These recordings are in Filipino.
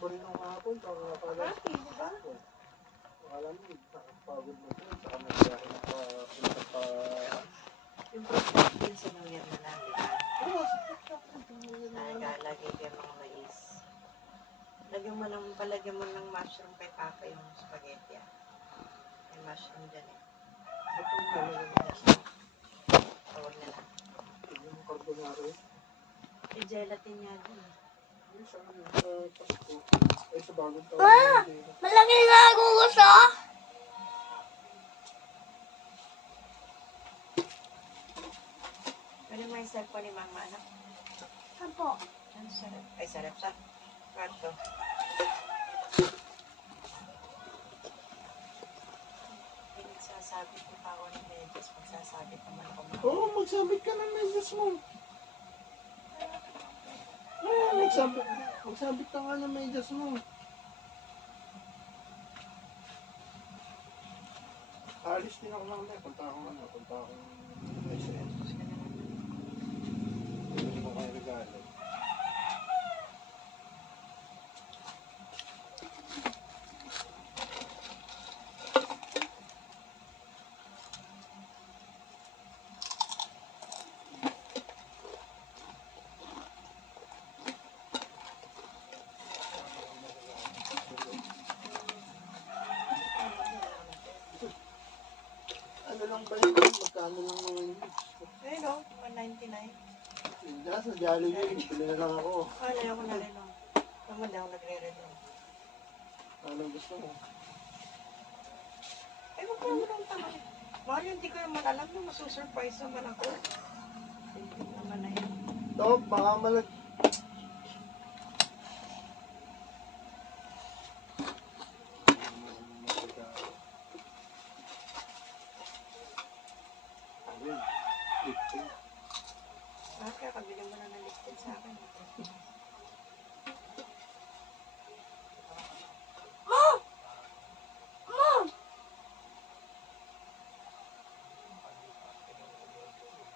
tumakbo rin ako kahapon. Happy, di ba? Alam mo, nakapagod na po. Saka nagbiyahe na punta pa. Yung fruit din sa New Year na lang, di ba? Oo, Lagi kayo mga mais. Palagyan mo ng mushroom kay Papa yung spaghetti. May mushroom dyan eh. Ito yung palagyan mo na siya. Tawag na lang. yung carbonara eh. Yung gelatin niya dun. Yung sa Pasko. Ay, sa bagong taon. Ma! Malaki na ako gusto. Pwede mo yung cellphone ni Mama, anak? Apo. Ano sarap? Ay, sarap sa kwarto. Pinagsasabi ko pa ako ng medyas. Magsasabi pa man ako mga. Oo, magsabit ka ng medyas mo. Oo, magsabit ka nga ng medyas mo. Alis din ako mamaya. Punta akong SM. Hindi ko kayo regalo. Ano lang ba yun? Magkano lang naman yun? Ayun o, 199. Hindi, sa Jollibee. Pili na lang ako. Ayaw ko na rin o. Naman daw nagre-redo. Anong gusto mo? Ay, huwag mo lang tayo. Mahal, hindi ko naman alam na masusurprise naman ako. Hindi naman na yan. Top, baka malag... Ah, kaya kabili mo na ng lipstick sa akin. Mom! Mom!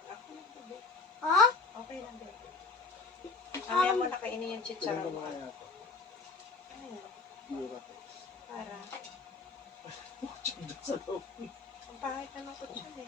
Ako lang bebe. Ha? Okay lang bebe. Mamaya mo nakainin yung Pili chicharon mo mo. kaya ito. Ayun, Duratex. para. Diyan sa loob. Ang pangit na ng kutsyon eh.